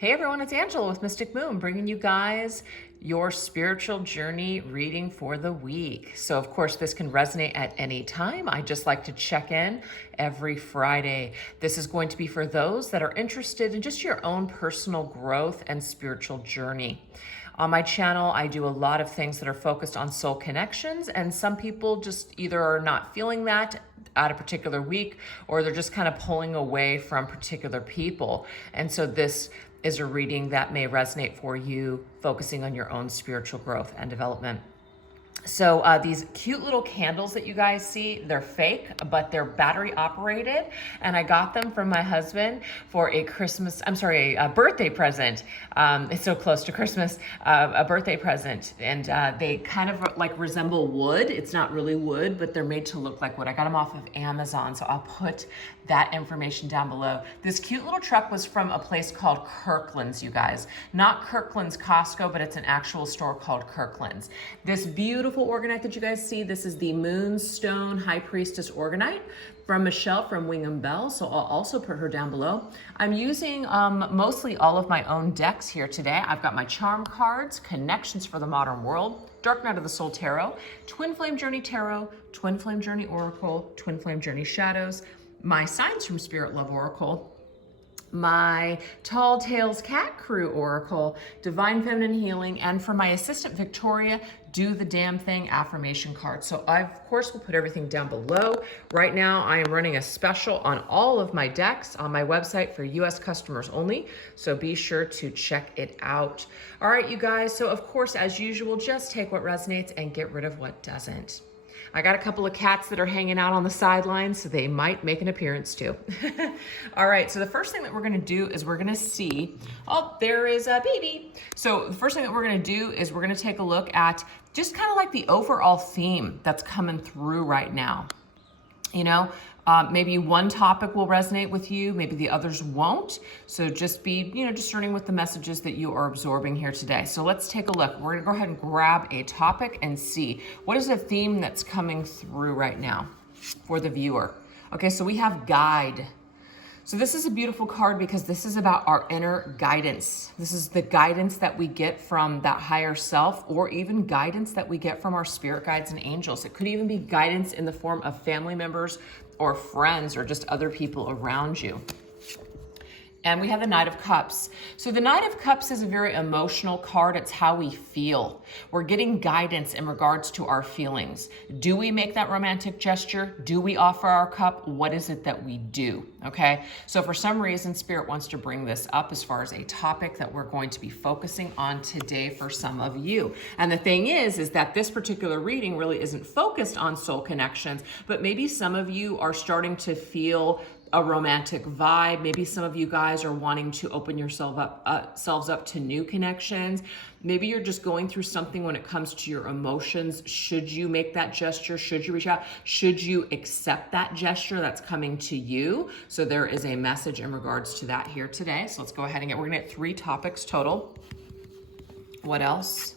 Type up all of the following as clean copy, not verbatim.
Hey everyone, it's Angela with Mystic Moon, bringing you guys your spiritual journey reading for the week. So of course this can resonate at any time. I just like to check in every Friday. This is going to be for those that are interested in just your own personal growth and spiritual journey. On my channel, I do a lot of things that are focused on soul connections, and some people just either are not feeling that at a particular week, or they're just kind of pulling away from particular people. And so this is a reading that may resonate for you, focusing on your own spiritual growth and development. So these cute little candles that you guys see, they're fake, but they're battery operated. And I got them from my husband for a birthday present. It's so close to Christmas, a birthday present. And they kind of like resemble wood. It's not really wood, but they're made to look like wood. I got them off of Amazon, so I'll put that information down below. This cute little truck was from a place called Kirklands, you guys. Not Kirklands Costco, but it's an actual store called Kirklands. This beautiful organite that you guys see, this is the Moonstone High Priestess organite from Michelle from Wing & Bell, so I'll also put her down below. I'm using mostly all of my own decks here today. I've got my charm cards, Connections for the Modern World, Dark Night of the Soul Tarot, Twin Flame Journey Tarot, Twin Flame Journey Oracle, Twin Flame Journey Shadows, my Signs from Spirit Love Oracle, my Tall Tales Cat Crew Oracle, Divine Feminine Healing, and for my assistant Victoria, Do the Damn Thing affirmation card. So I, of course, will put everything down below. Right now, I am running a special on all of my decks on my website for US customers only, so be sure to check it out. All right, you guys, so of course, as usual, just take what resonates and get rid of what doesn't. I got a couple of cats that are hanging out on the sidelines, so they might make an appearance too. All right, so the first thing that we're gonna do is we're gonna see, oh, there is a baby. So the first thing that we're gonna do is we're gonna take a look at just kind of like the overall theme that's coming through right now. You know, maybe one topic will resonate with you, maybe the others won't. So just be, discerning with the messages that you are absorbing here today. So let's take a look. We're gonna go ahead and grab a topic and see what is the theme that's coming through right now for the viewer. Okay, so we have guide. So this is a beautiful card because this is about our inner guidance. This is the guidance that we get from that higher self, or even guidance that we get from our spirit guides and angels. It could even be guidance in the form of family members or friends or just other people around you. And we have the Knight of Cups. So the Knight of Cups is a very emotional card. It's how we feel. We're getting guidance in regards to our feelings. Do we make that romantic gesture? Do we offer our cup? What is it that we do? Okay. So for some reason, Spirit wants to bring this up as far as a topic that we're going to be focusing on today for some of you. And the thing is that this particular reading really isn't focused on soul connections, but maybe some of you are starting to feel a romantic vibe. Maybe some of you guys are wanting to open yourselves up to new connections. Maybe you're just going through something when it comes to your emotions. Should you make that gesture? Should you reach out? Should you accept that gesture that's coming to you? So there is a message in regards to that here today. So let's go ahead and we're gonna get 3 topics total. What else?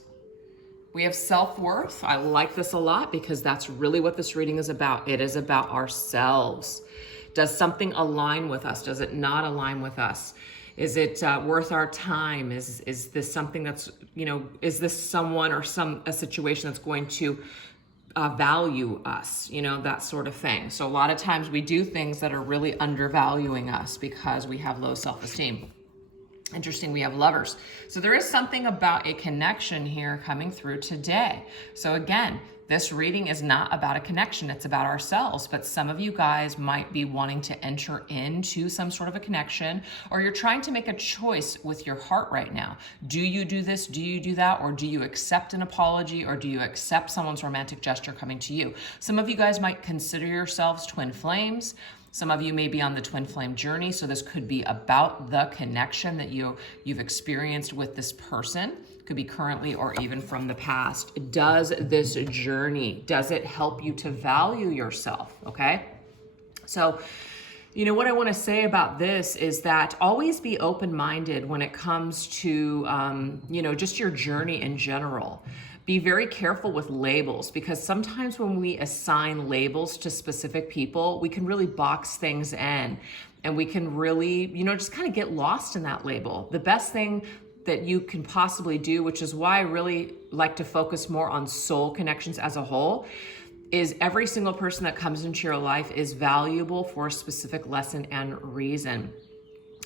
We have self-worth. I like this a lot because that's really what this reading is about. It is about ourselves. Does something align with us? Does it not align with us? Is it worth our time? Is this something that's, is this someone or a situation that's going to value us, that sort of thing. So a lot of times we do things that are really undervaluing us because we have low self-esteem. Interesting, we have Lovers. So there is something about a connection here coming through today. So again, this reading is not about a connection, it's about ourselves. But some of you guys might be wanting to enter into some sort of a connection, or you're trying to make a choice with your heart right now. Do you do this? Do you do that? Or do you accept an apology? Or do you accept someone's romantic gesture coming to you? Some of you guys might consider yourselves twin flames. Some of you may be on the twin flame journey, so this could be about the connection that you've experienced with this person. Could be currently or even from the past. Does this journey, does it help you to value yourself? Okay, so what I want to say about this is that always be open-minded when it comes to just your journey in general. Be very careful with labels, because sometimes when we assign labels to specific people, we can really box things in. And we can really, just kind of get lost in that label. The best thing that you can possibly do, which is why I really like to focus more on soul connections as a whole, is every single person that comes into your life is valuable for a specific lesson and reason.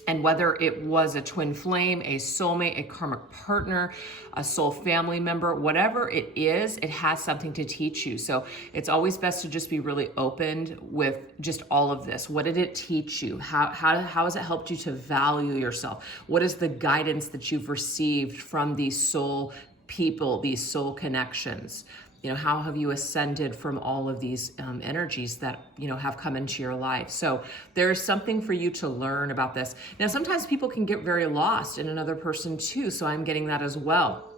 And whether it was a twin flame, a soulmate, a karmic partner, a soul family member, whatever it is, it has something to teach you. So it's always best to just be really open with just all of this. What did it teach you? How has it helped you to value yourself? What is the guidance that you've received from these soul people, these soul connections? How have you ascended from all of these energies that, have come into your life? So there's something for you to learn about this. Now, sometimes people can get very lost in another person too. So I'm getting that as well.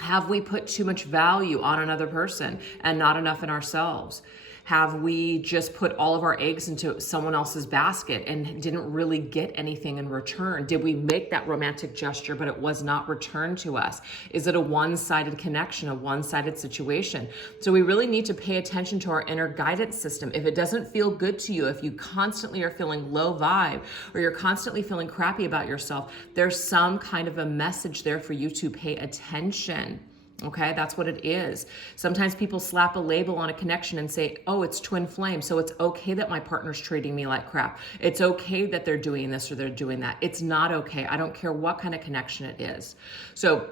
Have we put too much value on another person and not enough in ourselves? Have we just put all of our eggs into someone else's basket and didn't really get anything in return? Did we make that romantic gesture, but it was not returned to us? Is it a one-sided connection, a one-sided situation? So we really need to pay attention to our inner guidance system. If it doesn't feel good to you, if you constantly are feeling low vibe, or you're constantly feeling crappy about yourself, there's some kind of a message there for you to pay attention. Okay, that's what it is. Sometimes people slap a label on a connection and say, oh, it's twin flame, so it's okay that my partner's treating me like crap. It's okay that they're doing this or they're doing that. It's not okay. I don't care what kind of connection it is. So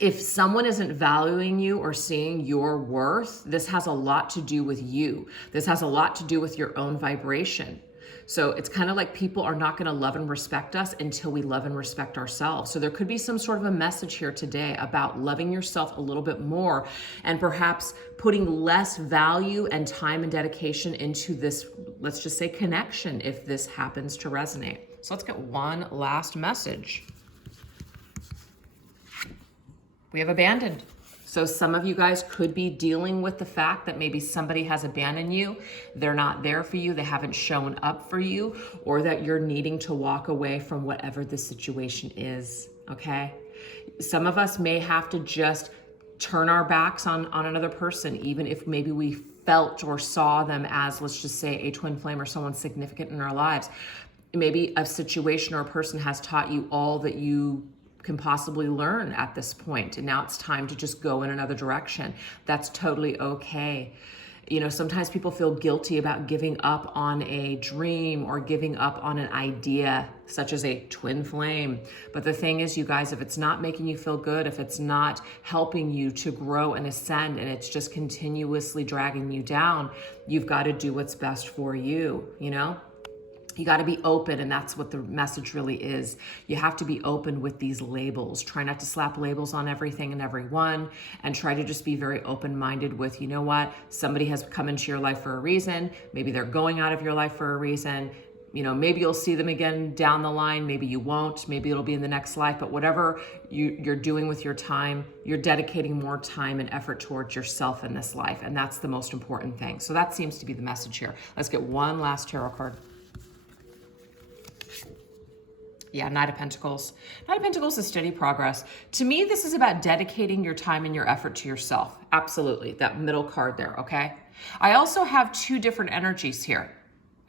if someone isn't valuing you or seeing your worth, this has a lot to do with you. This has a lot to do with your own vibration. So it's kind of like people are not going to love and respect us until we love and respect ourselves. So there could be some sort of a message here today about loving yourself a little bit more and perhaps putting less value and time and dedication into this, let's just say, connection if this happens to resonate. So let's get one last message. We have abandoned. So some of you guys could be dealing with the fact that maybe somebody has abandoned you. They're not there for you. They haven't shown up for you, or that you're needing to walk away from whatever the situation is, okay? Some of us may have to just turn our backs on another person, even if maybe we felt or saw them as, let's just say, a twin flame or someone significant in our lives. Maybe a situation or a person has taught you all that you can possibly learn at this point, and now it's time to just go in another direction. That's totally okay. Sometimes people feel guilty about giving up on a dream or giving up on an idea, such as a twin flame. But the thing is, you guys, if it's not making you feel good, if it's not helping you to grow and ascend, and it's just continuously dragging you down, you've got to do what's best for you, You got to be open, and that's what the message really is. You have to be open with these labels. Try not to slap labels on everything and everyone, and try to just be very open-minded with, you know what, somebody has come into your life for a reason. Maybe they're going out of your life for a reason. Maybe you'll see them again down the line. Maybe you won't. Maybe it'll be in the next life. But whatever you're doing with your time, you're dedicating more time and effort towards yourself in this life, and that's the most important thing. So that seems to be the message here. Let's get one last tarot card. Yeah, Knight of Pentacles. Knight of Pentacles is steady progress. To me, this is about dedicating your time and your effort to yourself. Absolutely, that middle card there, okay? I also have two different energies here.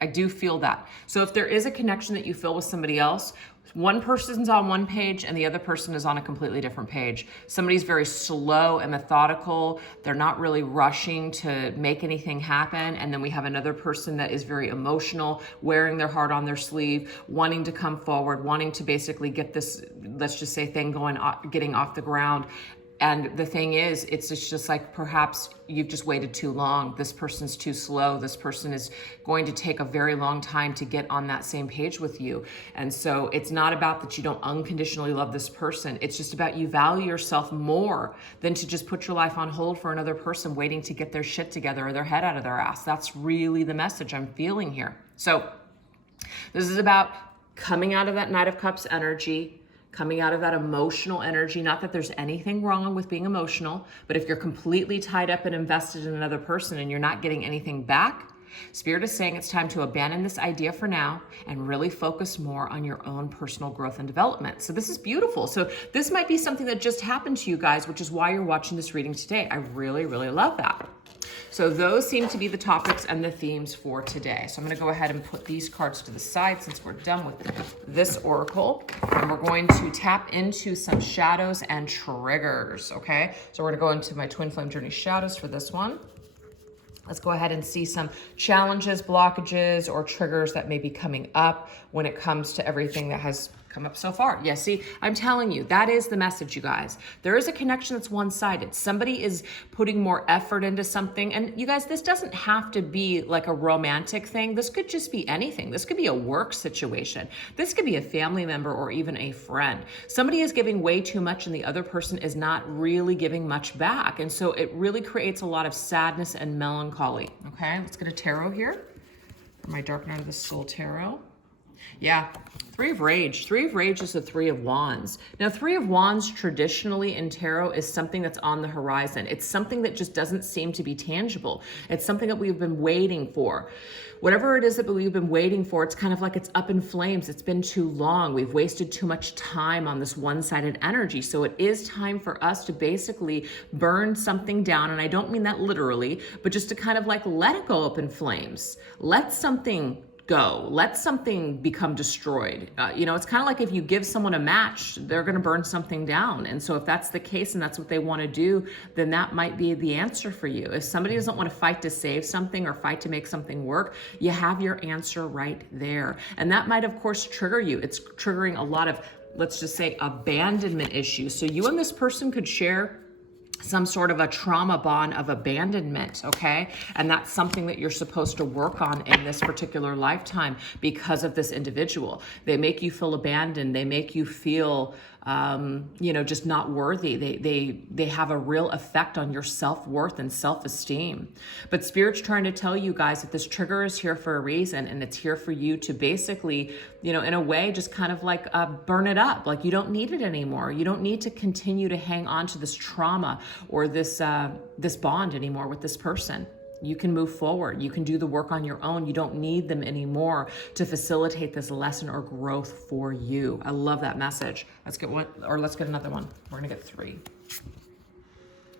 I do feel that. So if there is a connection that you feel with somebody else, one person's on one page and the other person is on a completely different page. Somebody's very slow and methodical. They're not really rushing to make anything happen. And then we have another person that is very emotional, wearing their heart on their sleeve, wanting to come forward, wanting to basically get this, let's just say, thing going, getting off the ground. And the thing is, it's just like perhaps you've just waited too long. This person's too slow. This person is going to take a very long time to get on that same page with you. And so it's not about that you don't unconditionally love this person. It's just about you value yourself more than to just put your life on hold for another person waiting to get their shit together or their head out of their ass. That's really the message I'm feeling here. So this is about coming out of that Knight of Cups energy, coming out of that emotional energy. Not that there's anything wrong with being emotional, but if you're completely tied up and invested in another person and you're not getting anything back, Spirit is saying it's time to abandon this idea for now and really focus more on your own personal growth and development. So this is beautiful. So this might be something that just happened to you guys, which is why you're watching this reading today. I really, really love that. So those seem to be the topics and the themes for today. So I'm going to go ahead and put these cards to the side since we're done with this oracle. And we're going to tap into some shadows and triggers, okay? So we're going to go into my Twin Flame Journey shadows for this one. Let's go ahead and see some challenges, blockages, or triggers that may be coming up when it comes to everything that has come up so far. Yeah, see, I'm telling you, that is the message, you guys. There is a connection that's one-sided. Somebody is putting more effort into something. And you guys, this doesn't have to be like a romantic thing. This could just be anything. This could be a work situation. This could be a family member or even a friend. Somebody is giving way too much and the other person is not really giving much back. And so it really creates a lot of sadness and melancholy. Okay, let's get a tarot here for my Dark Night of the Soul tarot. Yeah, Three of Rage. Three of Rage is the Three of Wands. Now, Three of Wands traditionally in tarot is something that's on the horizon. It's something that just doesn't seem to be tangible. It's something that we've been waiting for. Whatever it is that we've been waiting for, it's kind of like it's up in flames. It's been too long. We've wasted too much time on this one-sided energy. So it is time for us to basically burn something down. And I don't mean that literally, but just to kind of like let it go up in flames. Let something go. Let something become destroyed. It's kind of like if you give someone a match, they're going to burn something down. And so if that's the case and that's what they want to do, then that might be the answer for you. If somebody doesn't want to fight to save something or fight to make something work, you have your answer right there. And that might, of course, trigger you. It's triggering a lot of, let's just say, abandonment issues. So you and this person could share some sort of a trauma bond of abandonment, okay? And that's something that you're supposed to work on in this particular lifetime because of this individual. They make you feel abandoned. They make you feel, just not worthy. They have a real effect on your self-worth and self-esteem. But Spirit's trying to tell you guys that this trigger is here for a reason, and it's here for you to basically, in a way, just kind of like burn it up. Like you don't need it anymore. You don't need to continue to hang on to this trauma or this bond anymore with this person. You can move forward. You can do the work on your own. You don't need them anymore to facilitate this lesson or growth for you. I love that message. Let's get one, or let's get another one. We're gonna get three.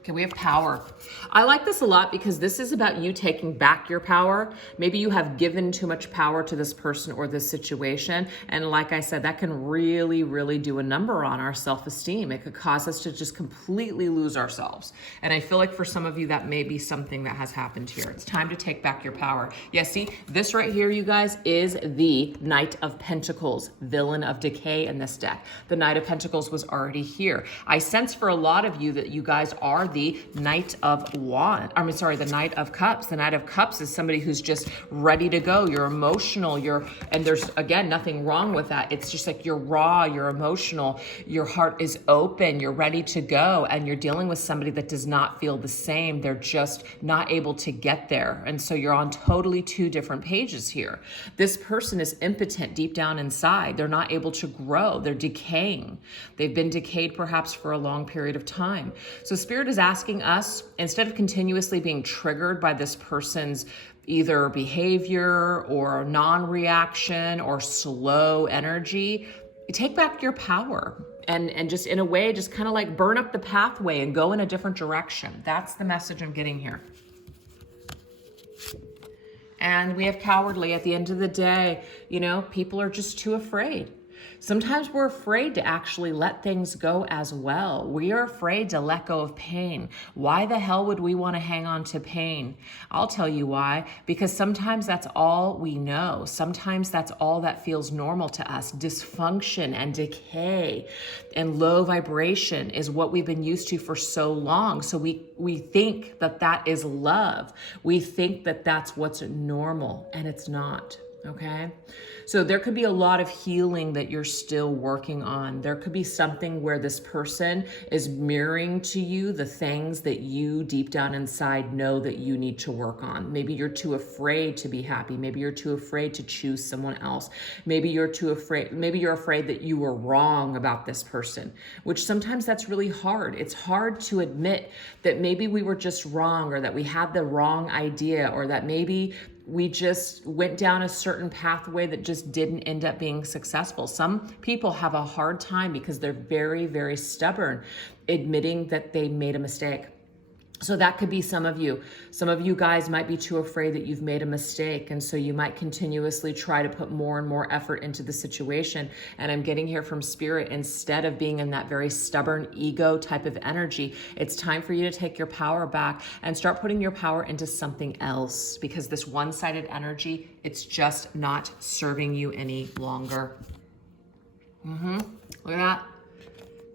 Okay, we have power. I like this a lot because this is about you taking back your power. Maybe you have given too much power to this person or this situation. And like I said, that can really, really do a number on our self-esteem. It could cause us to just completely lose ourselves. And I feel like for some of you, that may be something that has happened here. It's time to take back your power. Yeah, see, this right here, you guys, is the Knight of Pentacles, villain of decay in this deck. The Knight of Pentacles was already here. I sense for a lot of you that you guys are the Knight of the Knight of Cups. The Knight of Cups is somebody who's just ready to go. You're emotional. And there's, again, nothing wrong with that. It's just like you're raw, you're emotional, your heart is open, you're ready to go, and you're dealing with somebody that does not feel the same. They're just not able to get there. And so you're on totally two different pages here. This person is impotent deep down inside. They're not able to grow. They're decaying. They've been decayed perhaps for a long period of time. So Spirit is asking us, instead of continuously being triggered by this person's either behavior or non-reaction or slow energy, take back your power and just in a way, just kind of like burn up the pathway and go in a different direction. That's the message I'm getting here. And we have cowardly at the end of the day. People are just too afraid. Sometimes we're afraid to actually let things go as well. We are afraid to let go of pain. Why the hell would we want to hang on to pain? I'll tell you why. Because sometimes that's all we know. Sometimes that's all that feels normal to us. Dysfunction and decay and low vibration is what we've been used to for so long. So we think that that is love. We think that that's what's normal, and it's not. Okay. So there could be a lot of healing that you're still working on. There could be something where this person is mirroring to you the things that you deep down inside know that you need to work on. Maybe you're too afraid to be happy. Maybe you're too afraid to choose someone else. Maybe you're afraid that you were wrong about this person, which sometimes that's really hard. It's hard to admit that maybe we were just wrong, or that we had the wrong idea, or that maybe we just went down a certain pathway that just didn't end up being successful. Some people have a hard time because they're very, very stubborn admitting that they made a mistake. So that could be some of you. Some of you guys might be too afraid that you've made a mistake. And so you might continuously try to put more and more effort into the situation. And I'm getting here from Spirit, instead of being in that very stubborn ego type of energy, it's time for you to take your power back and start putting your power into something else, because this one-sided energy, it's just not serving you any longer. Look at that.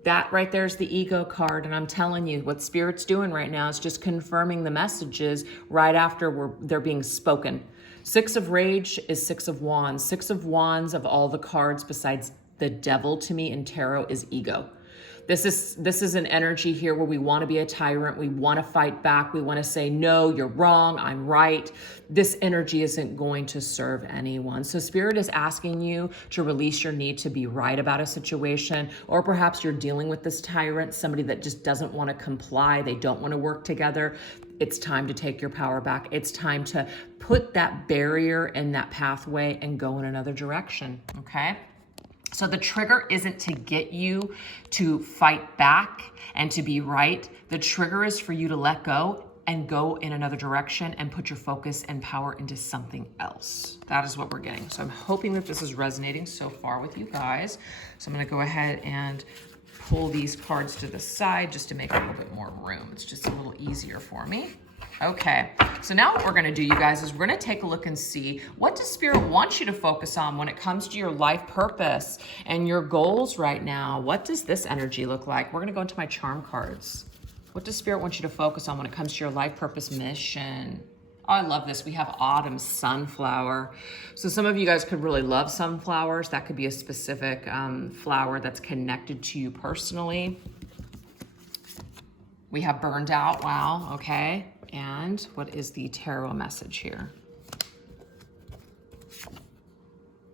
That right there is the ego card, and I'm telling you, what Spirit's doing right now is just confirming the messages right after they're being spoken. Six of Rage is Six of Wands. Six of Wands, of all the cards besides the Devil to me in tarot, is ego. This is an energy here where we want to be a tyrant. We want to fight back. We want to say, no, you're wrong, I'm right. This energy isn't going to serve anyone. So Spirit is asking you to release your need to be right about a situation, or perhaps you're dealing with this tyrant, somebody that just doesn't want to comply. They don't want to work together. It's time to take your power back. It's time to put that barrier in that pathway and go in another direction, okay? So the trigger isn't to get you to fight back and to be right. The trigger is for you to let go and go in another direction and put your focus and power into something else. That is what we're getting. So I'm hoping that this is resonating so far with you guys. So I'm going to go ahead and pull these cards to the side just to make a little bit more room. It's just a little easier for me. Okay, so now what we're gonna do, you guys, is we're gonna take a look and see, what does Spirit want you to focus on when it comes to your life purpose and your goals right now? What does this energy look like? We're gonna go into my charm cards. What does Spirit want you to focus on when it comes to your life purpose mission? Oh, I love this. We have autumn sunflower. So some of you guys could really love sunflowers. That could be a specific flower that's connected to you personally. We have burned out. Wow, okay. And what is the tarot message here?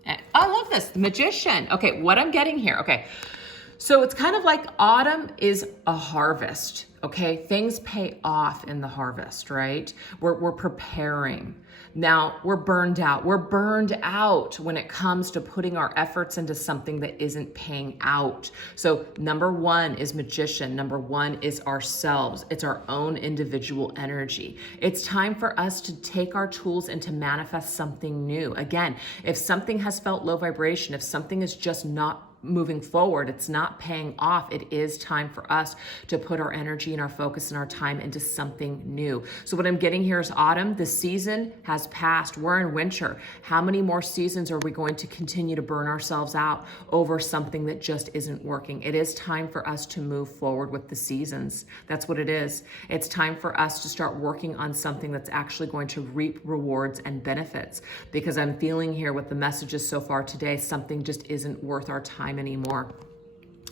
And I love this, the Magician. Okay, what I'm getting here, okay. So it's kind of like autumn is a harvest, okay? Things pay off in the harvest, right? We're preparing. Now, we're burned out. We're burned out when it comes to putting our efforts into something that isn't paying out. So number one is Magician. Number one is ourselves. It's our own individual energy. It's time for us to take our tools and to manifest something new. Again, if something has felt low vibration, if something is just not moving forward, it's not paying off, it is time for us to put our energy and our focus and our time into something new. So what I'm getting here is autumn. The season has passed. We're in winter. How many more seasons are we going to continue to burn ourselves out over something that just isn't working? It is time for us to move forward with the seasons. That's what it is. It's time for us to start working on something that's actually going to reap rewards and benefits, because I'm feeling here with the messages so far today, something just isn't worth our time anymore.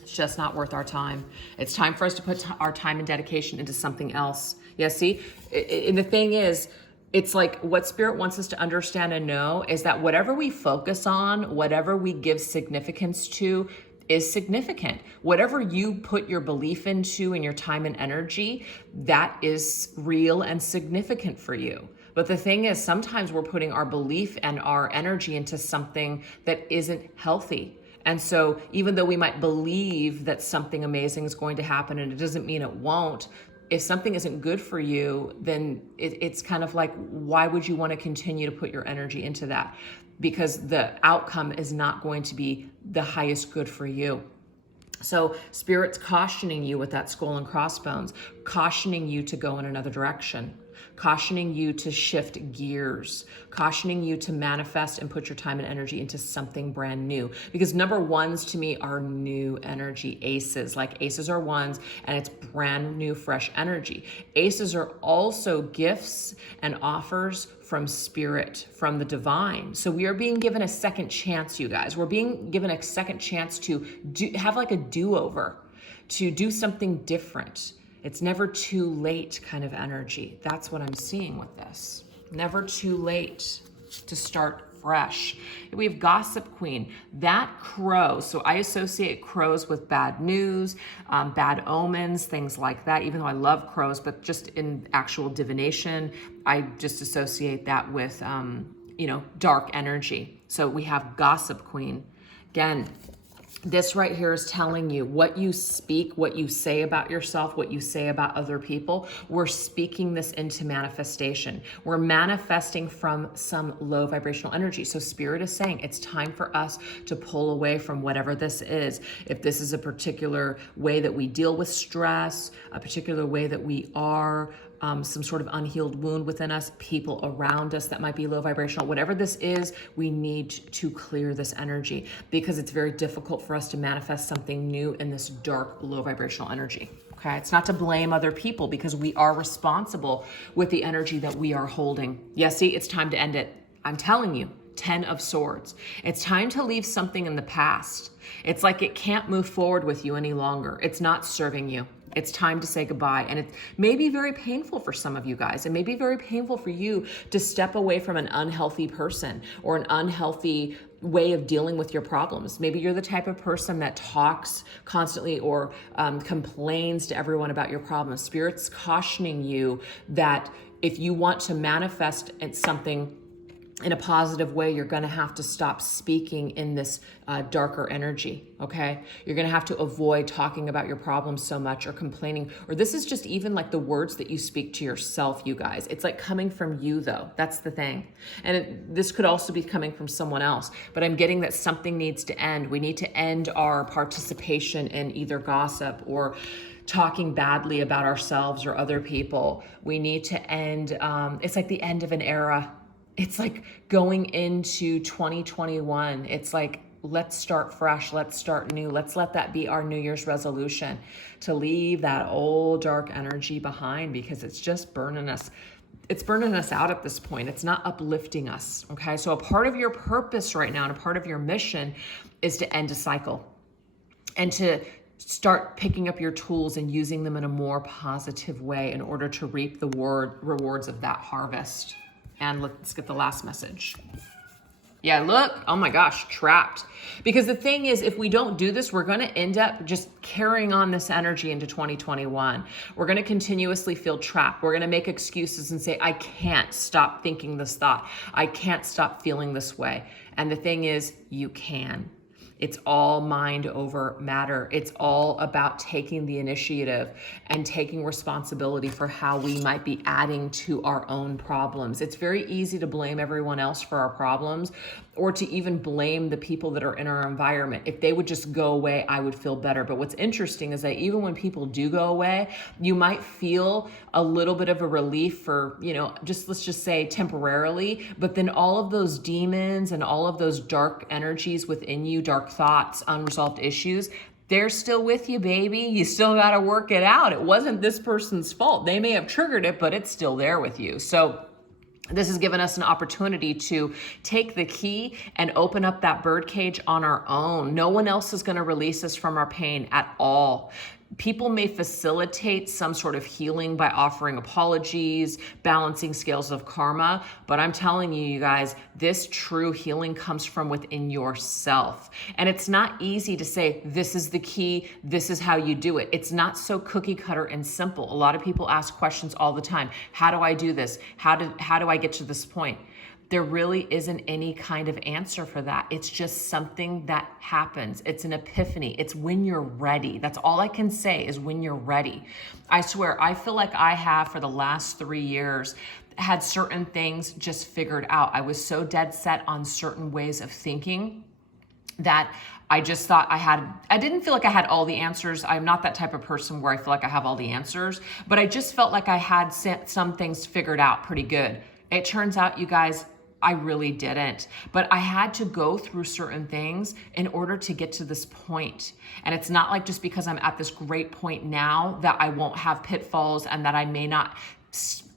It's just not worth our time. It's time for us to put our time and dedication into something else. Yeah, see? And the thing is, it's like what Spirit wants us to understand and know is that whatever we focus on, whatever we give significance to, is significant. Whatever you put your belief into and your time and energy, that is real and significant for you. But the thing is, sometimes we're putting our belief and our energy into something that isn't healthy. And so even though we might believe that something amazing is going to happen, and it doesn't mean it won't, if something isn't good for you, then it's kind of like, why would you want to continue to put your energy into that? Because the outcome is not going to be the highest good for you. So Spirit's cautioning you with that skull and crossbones, cautioning you to go in another direction, cautioning you to shift gears, cautioning you to manifest and put your time and energy into something brand new. Because number ones to me are new energy. Aces, like aces are ones, and it's brand new, fresh energy. Aces are also gifts and offers from Spirit, from the divine. So we are being given a second chance, you guys. We're being given a second chance to have like a do-over, to do something different. It's never too late kind of energy. That's what I'm seeing with this. Never too late to start fresh. We have Gossip Queen, that crow. So I associate crows with bad news, bad omens, things like that, even though I love crows, but just in actual divination, I just associate that with, dark energy. So we have Gossip Queen. Again, This right here is telling you what you speak, what you say about yourself, what you say about other people. We're speaking this into manifestation. We're manifesting from some low vibrational energy. So Spirit is saying it's time for us to pull away from whatever this is. If this is a particular way that we deal with stress, a particular way that we are, some sort of unhealed wound within us, people around us that might be low vibrational, whatever this is, we need to clear this energy because it's very difficult for us to manifest something new in this dark, low vibrational energy. Okay, it's not to blame other people because we are responsible with the energy that we are holding. Yeah, see, it's time to end it. I'm telling you, 10 of Swords. It's time to leave something in the past. It's like it can't move forward with you any longer. It's not serving you. It's time to say goodbye. And it may be very painful for some of you guys. It may be very painful for you to step away from an unhealthy person or an unhealthy way of dealing with your problems. Maybe you're the type of person that talks constantly or complains to everyone about your problems. Spirit's cautioning you that if you want to manifest something in a positive way, you're going to have to stop speaking in this darker energy, okay? You're going to have to avoid talking about your problems so much or complaining, or this is just even like the words that you speak to yourself, you guys. It's like coming from you though. That's the thing. And this could also be coming from someone else, but I'm getting that something needs to end. We need to end our participation in either gossip or talking badly about ourselves or other people. We need to end, it's like the end of an era. It's like going into 2021. It's like, let's start fresh. Let's start new. Let's let that be our New Year's resolution, to leave that old dark energy behind because it's just burning us. It's burning us out at this point. It's not uplifting us. Okay. So a part of your purpose right now and a part of your mission is to end a cycle and to start picking up your tools and using them in a more positive way in order to reap the rewards of that harvest. And let's get the last message. Yeah, look, oh my gosh, trapped. Because the thing is, if we don't do this, we're going to end up just carrying on this energy into 2021. We're going to continuously feel trapped. We're going to make excuses and say, I can't stop thinking this thought. I can't stop feeling this way. And the thing is, you can. It's all mind over matter. It's all about taking the initiative and taking responsibility for how we might be adding to our own problems. It's very easy to blame everyone else for our problems or to even blame the people that are in our environment. If they would just go away, I would feel better. But what's interesting is that even when people do go away, you might feel a little bit of a relief for, let's just say temporarily, but then all of those demons and all of those dark energies within you, dark thoughts, unresolved issues, they're still with you, baby. You still got to work it out. It wasn't this person's fault. They may have triggered it, but it's still there with you. So this has given us an opportunity to take the key and open up that birdcage on our own. No one else is going to release us from our pain at all. People may facilitate some sort of healing by offering apologies, balancing scales of karma, but I'm telling you, you guys, this true healing comes from within yourself. And it's not easy to say, this is the key, this is how you do it. It's not so cookie cutter and simple. A lot of people ask questions all the time. How do I do this? How do I get to this point? There really isn't any kind of answer for that. It's just something that happens. It's an epiphany. It's when you're ready. That's all I can say is when you're ready. I swear, I feel like I have for the last 3 years had certain things just figured out. I was so dead set on certain ways of thinking that I just thought I didn't feel like I had all the answers. I'm not that type of person where I feel like I have all the answers, but I just felt like I had some things figured out pretty good. It turns out, you guys, I really didn't, but I had to go through certain things in order to get to this point. And it's not like just because I'm at this great point now that I won't have pitfalls and that I may not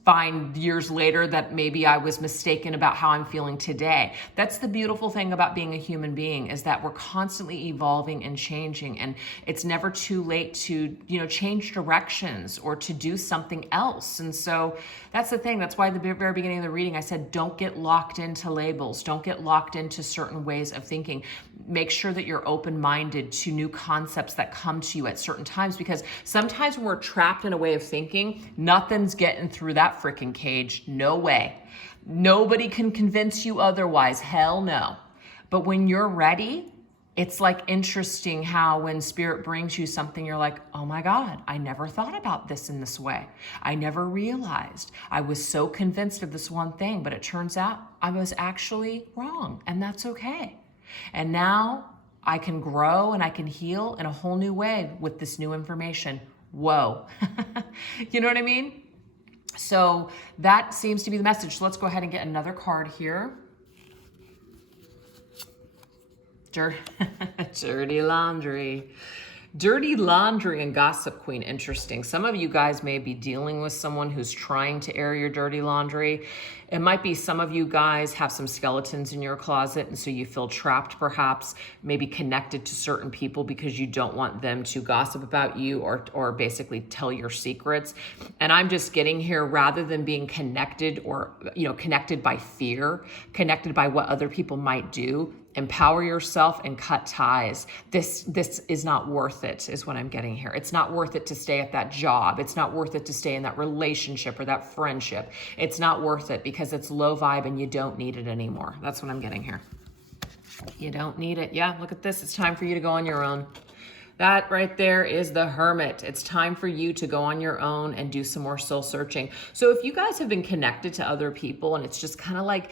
find years later that maybe I was mistaken about how I'm feeling today. That's the beautiful thing about being a human being, is that we're constantly evolving and changing, and it's never too late to, change directions or to do something else. And so that's the thing. That's why at the very beginning of the reading, I said, don't get locked into labels. Don't get locked into certain ways of thinking. Make sure that you're open-minded to new concepts that come to you at certain times, because sometimes when we're trapped in a way of thinking, nothing's getting through that freaking cage. No way. Nobody can convince you otherwise. Hell no. But when you're ready, It's like interesting how when spirit brings you something, you're like, oh my God, I never thought about this in this way. I never realized. I was so convinced of this one thing, but it turns out I was actually wrong, and that's okay. And now I can grow and I can heal in a whole new way with this new information. Whoa. You know what I mean? So that seems to be the message. So let's go ahead and get another card here. Dirty laundry. Dirty laundry and gossip queen. Interesting. Some of you guys may be dealing with someone who's trying to air your dirty laundry. It might be some of you guys have some skeletons in your closet, and so you feel trapped, perhaps, maybe connected to certain people because you don't want them to gossip about you or basically tell your secrets. And I'm just getting here, rather than being connected or, connected by fear, connected by what other people might do, empower yourself and cut ties. This is not worth it, is what I'm getting here. It's not worth it to stay at that job. It's not worth it to stay in that relationship or that friendship. It's not worth it because it's low vibe and you don't need it anymore. That's what I'm getting here. You don't need it. Yeah, look at this. It's time for you to go on your own. That right there is the Hermit. It's time for you to go on your own and do some more soul searching. So if you guys have been connected to other people and it's just kind of like,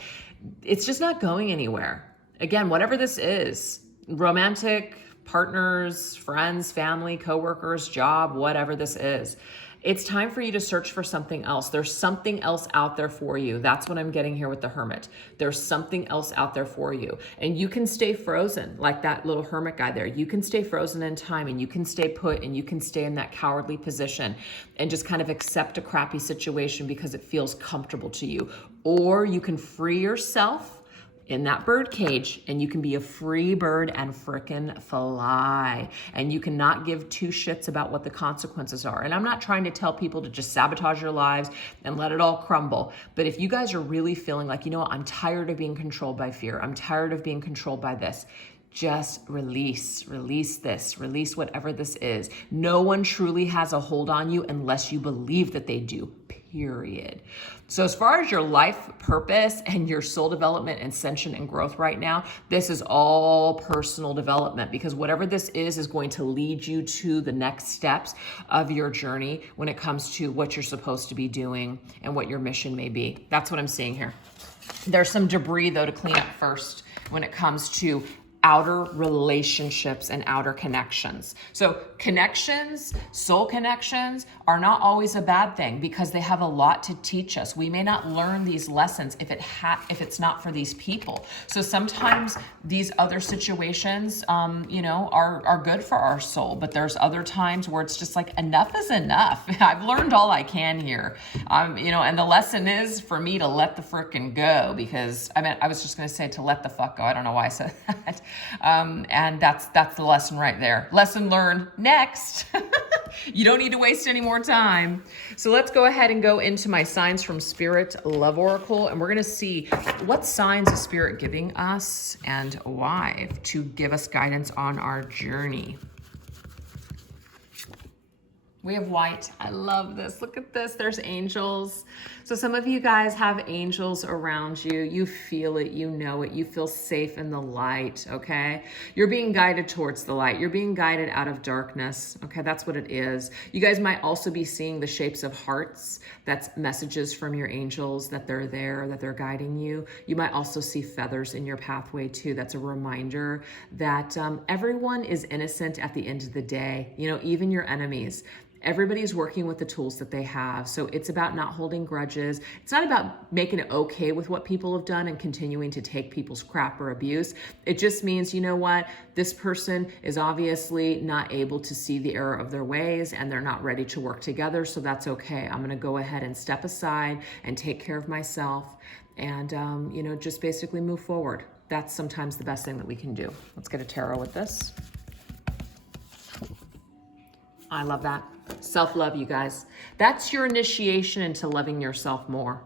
it's just not going anywhere. Again, whatever this is, romantic, partners, friends, family, coworkers, job, whatever this is, it's time for you to search for something else. There's something else out there for you. That's what I'm getting here with the Hermit. There's something else out there for you. And you can stay frozen like that little hermit guy there. You can stay frozen in time, and you can stay put, and you can stay in that cowardly position and just kind of accept a crappy situation because it feels comfortable to you. Or you can free yourself in that bird cage, and you can be a free bird and frickin' fly. And you cannot give two shits about what the consequences are. And I'm not trying to tell people to just sabotage your lives and let it all crumble. But if you guys are really feeling like, you know what, I'm tired of being controlled by fear. I'm tired of being controlled by this. Just release this, release whatever this is. No one truly has a hold on you unless you believe that they do, period. So as far as your life purpose and your soul development and ascension and growth right now, this is all personal development, because whatever this is going to lead you to the next steps of your journey when it comes to what you're supposed to be doing and what your mission may be. That's what I'm seeing here. There's some debris though to clean up first when it comes to outer relationships and outer connections. So connections, soul connections, are not always a bad thing because they have a lot to teach us. We may not learn these lessons if it's not for these people. So sometimes these other situations, are good for our soul, but there's other times where it's just like, enough is enough. I've learned all I can here. And the lesson is for me to let the frickin' go, because I was just going to say to let the fuck go. I don't know why I said that. And that's the lesson right there. Lesson learned. Next. You don't need to waste any more time. So let's go ahead and go into my signs from Spirit Love Oracle, and we're going to see what signs is Spirit giving us and why to give us guidance on our journey. We have white. I love this. Look at this. There's angels. So some of you guys have angels around you. You feel it. You know it. You feel safe in the light, okay? You're being guided towards the light. You're being guided out of darkness, okay? That's what it is. You guys might also be seeing the shapes of hearts. That's messages from your angels that they're there, that they're guiding you. You might also see feathers in your pathway too. That's a reminder that everyone is innocent at the end of the day. Even your enemies. Everybody's working with the tools that they have. So it's about not holding grudges. It's not about making it okay with what people have done and continuing to take people's crap or abuse. It just means, you know what? This person is obviously not able to see the error of their ways and they're not ready to work together. So that's okay. I'm going to go ahead and step aside and take care of myself and, just basically move forward. That's sometimes the best thing that we can do. Let's get a tarot with this. I love that. Self-love, you guys. That's your initiation into loving yourself more,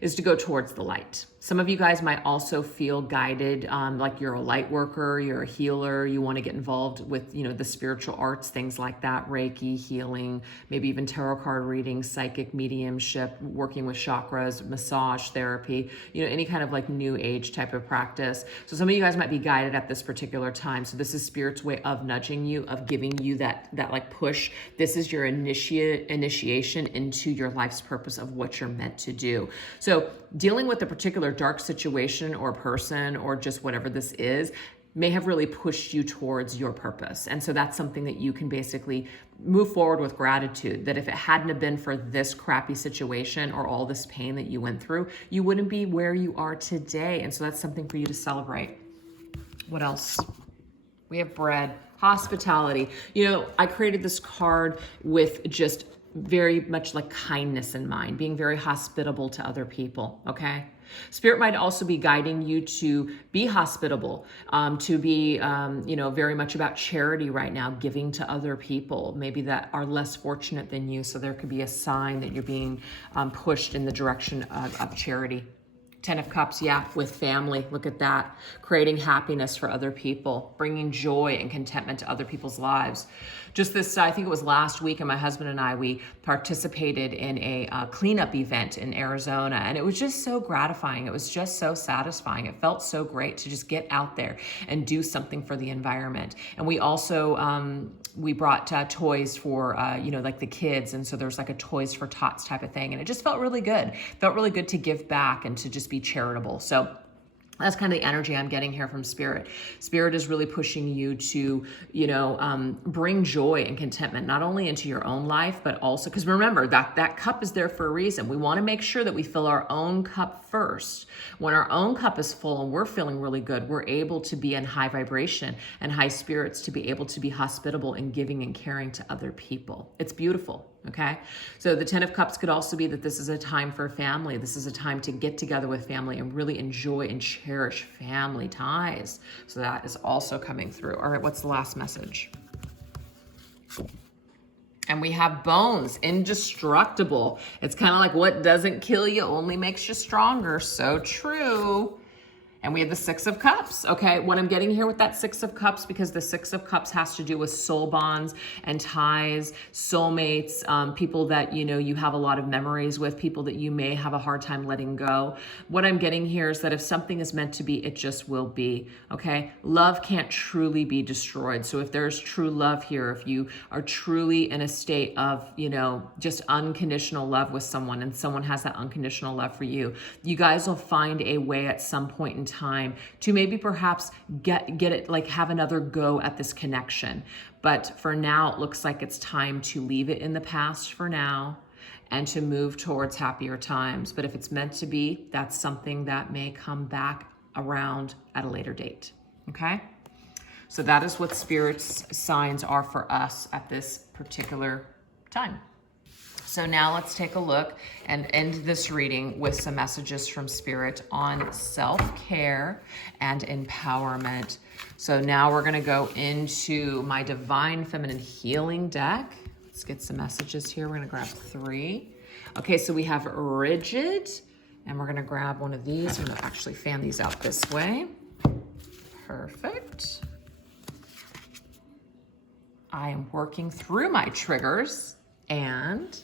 is to go towards the light. Some of you guys might also feel guided, like you're a light worker, you're a healer, you want to get involved with, the spiritual arts, things like that, Reiki, healing, maybe even tarot card reading, psychic mediumship, working with chakras, massage therapy, any kind of like new age type of practice. So some of you guys might be guided at this particular time. So this is Spirit's way of nudging you, of giving you that like push. This is your initiation into your life's purpose of what you're meant to do. So dealing with a particular dark situation or person or just whatever this is may have really pushed you towards your purpose. And so that's something that you can basically move forward with gratitude, that if it hadn't have been for this crappy situation or all this pain that you went through, you wouldn't be where you are today. And so that's something for you to celebrate. What else? We have bread, hospitality. I created this card with just very much like kindness in mind, being very hospitable to other people, okay? Spirit might also be guiding you to be hospitable, to be, very much about charity right now, giving to other people, maybe that are less fortunate than you. So there could be a sign that you're being pushed in the direction of charity. 10 of Cups, with family. Look at that. Creating happiness for other people, bringing joy and contentment to other people's lives. Just this, I think it was last week, and my husband and I, we participated in a cleanup event in Arizona, and it was just so gratifying. It was just so satisfying. It felt so great to just get out there and do something for the environment. And we also, we brought toys for, like the kids. And so there's like a Toys for Tots type of thing. And it just felt really good. Felt really good to give back and to just be charitable. So that's kind of the energy I'm getting here from Spirit. Spirit is really pushing you to, bring joy and contentment, not only into your own life, but also, because remember that cup is there for a reason. We want to make sure that we fill our own cup first. When our own cup is full and we're feeling really good, we're able to be in high vibration and high spirits, to be able to be hospitable and giving and caring to other people. It's beautiful. Okay. So the 10 of Cups could also be that this is a time for family. This is a time to get together with family and really enjoy and cherish family ties. So that is also coming through. All right. What's the last message? And we have bones, indestructible. It's kind of like what doesn't kill you only makes you stronger. So true. And we have the 6 of Cups, okay? What I'm getting here with that 6 of Cups, because the 6 of Cups has to do with soul bonds and ties, soulmates, people that, you have a lot of memories with, people that you may have a hard time letting go. What I'm getting here is that if something is meant to be, it just will be, okay? Love can't truly be destroyed. So if there's true love here, if you are truly in a state of, just unconditional love with someone and someone has that unconditional love for you, you guys will find a way at some point in time to maybe perhaps get it, like have another go at this connection. But for now, it looks like it's time to leave it in the past for now and to move towards happier times. But if it's meant to be, that's something that may come back around at a later date. Okay? So that is what Spirit's signs are for us at this particular time. So now let's take a look and end this reading with some messages from Spirit on self-care and empowerment. So now we're going to go into my Divine Feminine Healing deck. Let's get some messages here. We're going to grab 3. Okay, so we have Rigid, and we're going to grab one of these. I'm going to actually fan these out this way. Perfect. I am working through my triggers and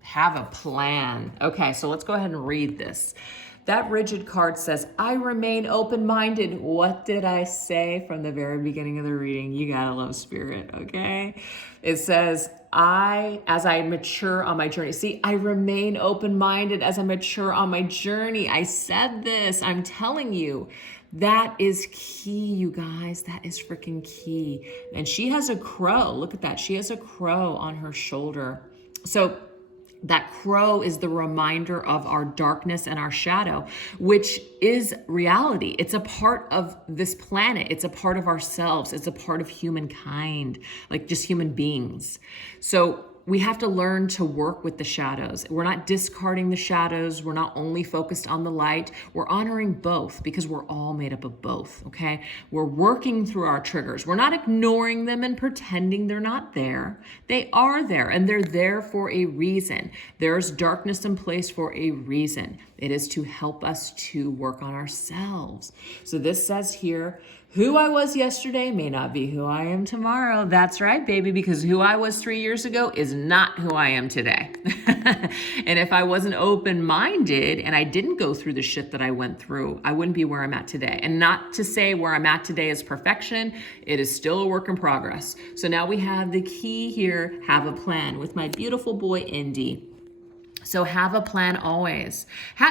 have a plan. Okay, so let's go ahead and read this. That Rigid card says, I remain open-minded. What did I say from the very beginning of the reading? You gotta love Spirit, okay? It says, as I mature on my journey. See, I remain open-minded as I mature on my journey. I said this, I'm telling you. That is key, you guys. That is freaking key. And she has a crow. Look at that. She has a crow on her shoulder. So that crow is the reminder of our darkness and our shadow, which is reality. It's a part of this planet. It's a part of ourselves. It's a part of humankind, like just human beings. So we have to learn to work with the shadows. We're not discarding the shadows. We're not only focused on the light. We're honoring both because we're all made up of both, okay? We're working through our triggers. We're not ignoring them and pretending they're not there. They are there, and they're there for a reason. There's darkness in place for a reason. It is to help us to work on ourselves. So this says here, who I was yesterday may not be who I am tomorrow. That's right, baby, because who I was 3 years ago is not who I am today. And if I wasn't open-minded and I didn't go through the shit that I went through, I wouldn't be where I'm at today. And not to say where I'm at today is perfection. It is still a work in progress. So now we have the key here, have a plan, with my beautiful boy, Indy. So have a plan always.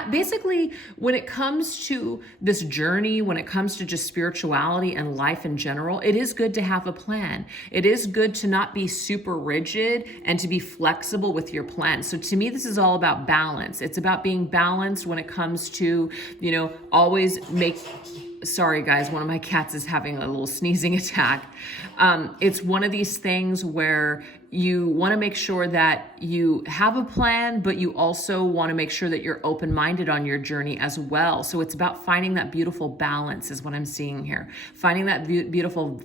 Basically, when it comes to this journey, when it comes to just spirituality and life in general, it is good to have a plan. It is good to not be super rigid and to be flexible with your plan. So to me, this is all about balance. It's about being balanced when it comes to, always make... Sorry, guys, one of my cats is having a little sneezing attack. It's one of these things where you want to make sure that you have a plan, but you also want to make sure that you're open-minded on your journey as well. So it's about finding that beautiful balance is what I'm seeing here. Finding that beautiful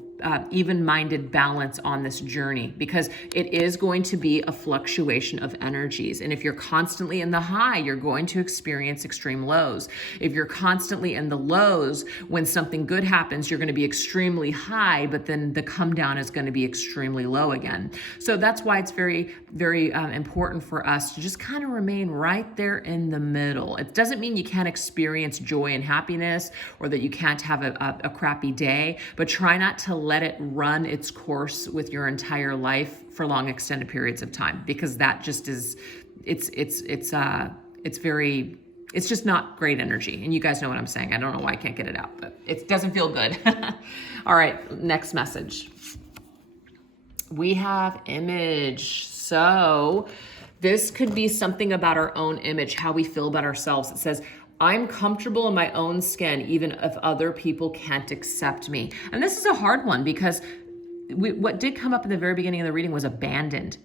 even-minded balance on this journey, because it is going to be a fluctuation of energies. And if you're constantly in the high, you're going to experience extreme lows. If you're constantly in the lows, when something good happens, you're going to be extremely high, but then the come down is going to be extremely low again. So that's why it's very, very important for us to just kind of remain right there in the middle. It doesn't mean you can't experience joy and happiness or that you can't have a crappy day, but try not to let it run its course with your entire life for long extended periods of time, because that just is, it's just not great energy. And you guys know what I'm saying. I don't know why I can't get it out, but it doesn't feel good. All right, next message. We have image. So this could be something about our own image, how we feel about ourselves. It says, I'm comfortable in my own skin, even if other people can't accept me. And this is a hard one because what did come up in the very beginning of the reading was abandoned.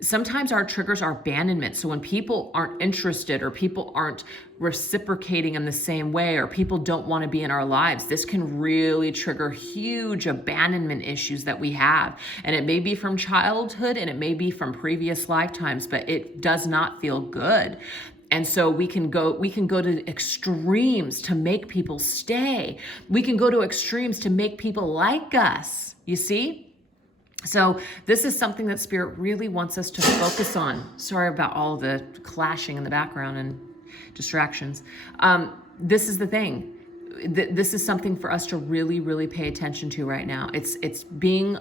Sometimes our triggers are abandonment. So when people aren't interested or people aren't reciprocating in the same way or people don't want to be in our lives, this can really trigger huge abandonment issues that we have. And it may be from childhood and it may be from previous lifetimes, but it does not feel good. And so we can go to extremes to make people stay. We can go to extremes to make people like us, you see? So this is something that Spirit really wants us to focus on. Sorry about all the clashing in the background and distractions. This is the thing. This is something for us to really, really pay attention to right now. It's being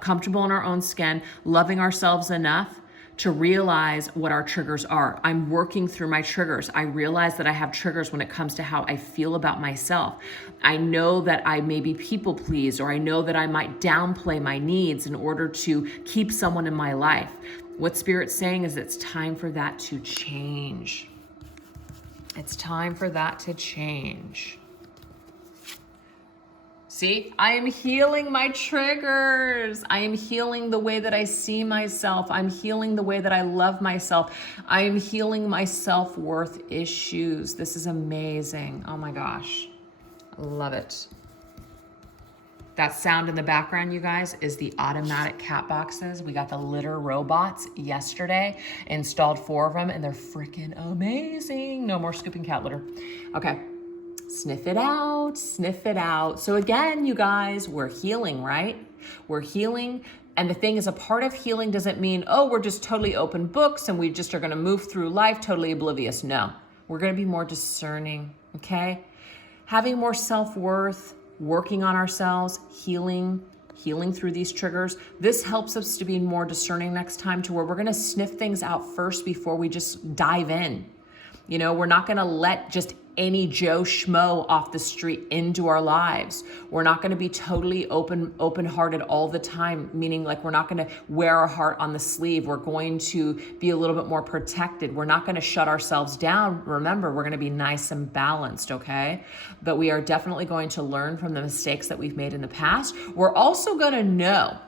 comfortable in our own skin, loving ourselves enough to realize what our triggers are. I'm working through my triggers. I realize that I have triggers when it comes to how I feel about myself. I know that I may be people please, or I know that I might downplay my needs in order to keep someone in my life. What Spirit's saying is it's time for that to change. It's time for that to change. See, I am healing my triggers. I am healing the way that I see myself. I'm healing the way that I love myself. I am healing my self-worth issues. This is amazing. Oh my gosh. I love it. That sound in the background, you guys, is the automatic cat boxes. We got the litter robots yesterday, installed 4 of them, and they're freaking amazing. No more scooping cat litter. Okay. Sniff it out, sniff it out. So again, you guys, we're healing, right? We're healing. And the thing is, a part of healing doesn't mean, oh, we're just totally open books and we just are going to move through life totally oblivious. No, we're going to be more discerning, okay? Having more self-worth, working on ourselves, healing through these triggers. This helps us to be more discerning next time, to where we're going to sniff things out first before we just dive in. You know, we're not going to let just any Joe Schmo off the street into our lives. We're not going to be totally open-hearted all the time, meaning like we're not going to wear our heart on the sleeve. We're going to be a little bit more protected. We're not going to shut ourselves down. Remember, we're going to be nice and balanced, okay? But we are definitely going to learn from the mistakes that we've made in the past. We're also going to know,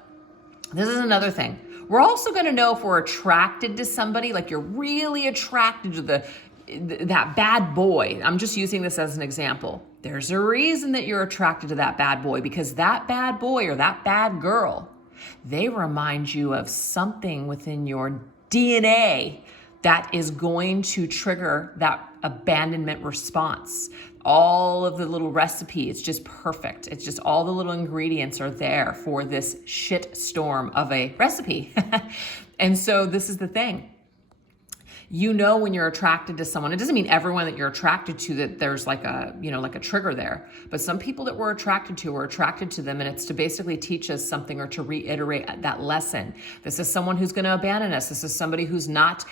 this is another thing, We're also going to know if we're attracted to somebody, like you're really attracted to that bad boy. I'm just using this as an example. There's a reason that you're attracted to that bad boy, because that bad boy or that bad girl, they remind you of something within your DNA that is going to trigger that abandonment response. All of the little recipe, it's just perfect. It's just all the little ingredients are there for this shit storm of a recipe. And so this is the thing. You know when you're attracted to someone, it doesn't mean everyone that you're attracted to that there's like a, like a trigger there. But some people that we're attracted to them, and it's to basically teach us something or to reiterate that lesson. This is someone who's going to abandon us. This is somebody who's not,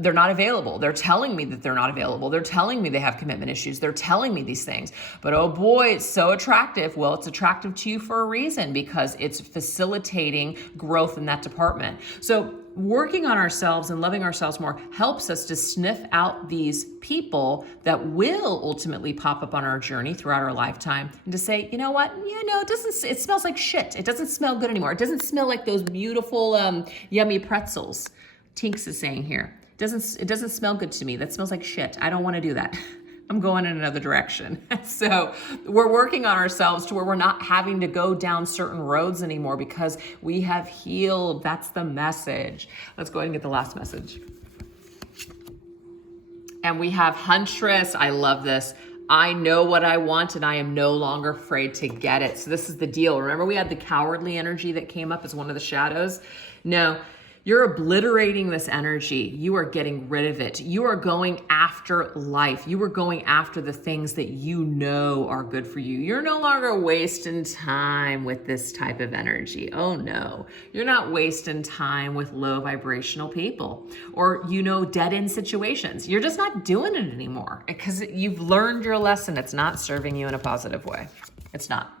they're not available. They're telling me that they're not available. They're telling me they have commitment issues. They're telling me these things. But oh boy, it's so attractive. Well, it's attractive to you for a reason, because it's facilitating growth in that department. So working on ourselves and loving ourselves more helps us to sniff out these people that will ultimately pop up on our journey throughout our lifetime, and to say, you know what, it smells like shit. It doesn't smell good anymore. It doesn't smell like those beautiful, yummy pretzels. Tinks is saying here. It doesn't smell good to me. That smells like shit. I don't want to do that. I'm going in another direction. So we're working on ourselves to where we're not having to go down certain roads anymore, because we have healed. That's the message. Let's go ahead and get the last message. And we have Huntress. I love this. I know what I want and I am no longer afraid to get it. So this is the deal. Remember we had the cowardly energy that came up as one of the shadows? No. You're obliterating this energy. You are getting rid of it. You are going after life. You are going after the things that you know are good for you. You're no longer wasting time with this type of energy. Oh no, you're not wasting time with low vibrational people or, dead end situations. You're just not doing it anymore because you've learned your lesson. It's not serving you in a positive way. It's not.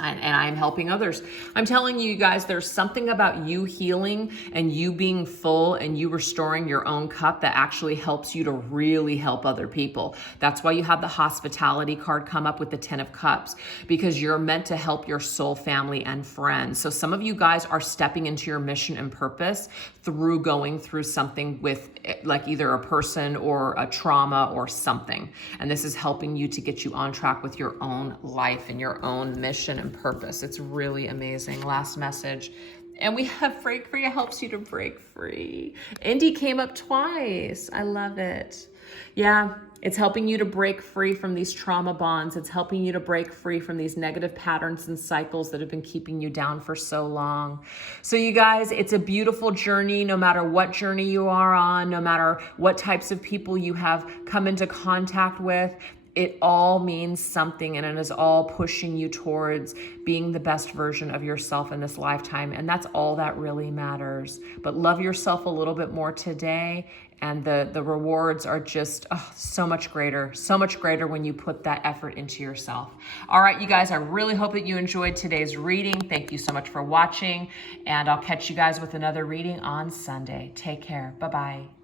And I'm helping others. I'm telling you guys, there's something about you healing and you being full and you restoring your own cup that actually helps you to really help other people. That's why you have the hospitality card come up with the 10 of Cups, because you're meant to help your soul family and friends. So some of you guys are stepping into your mission and purpose through going through something with like either a person or a trauma or something. And this is helping you to get you on track with your own life and your own mission and purpose. It's really amazing. Last message. And we have break free. It helps you to break free. Indy came up twice. I love it. Yeah, it's helping you to break free from these trauma bonds. It's helping you to break free from these negative patterns and cycles that have been keeping you down for so long. So you guys, it's a beautiful journey, no matter what journey you are on, no matter what types of people you have come into contact with. It all means something, and it is all pushing you towards being the best version of yourself in this lifetime. And that's all that really matters. But love yourself a little bit more today. And the rewards are just so much greater when you put that effort into yourself. All right, you guys, I really hope that you enjoyed today's reading. Thank you so much for watching. And I'll catch you guys with another reading on Sunday. Take care. Bye-bye.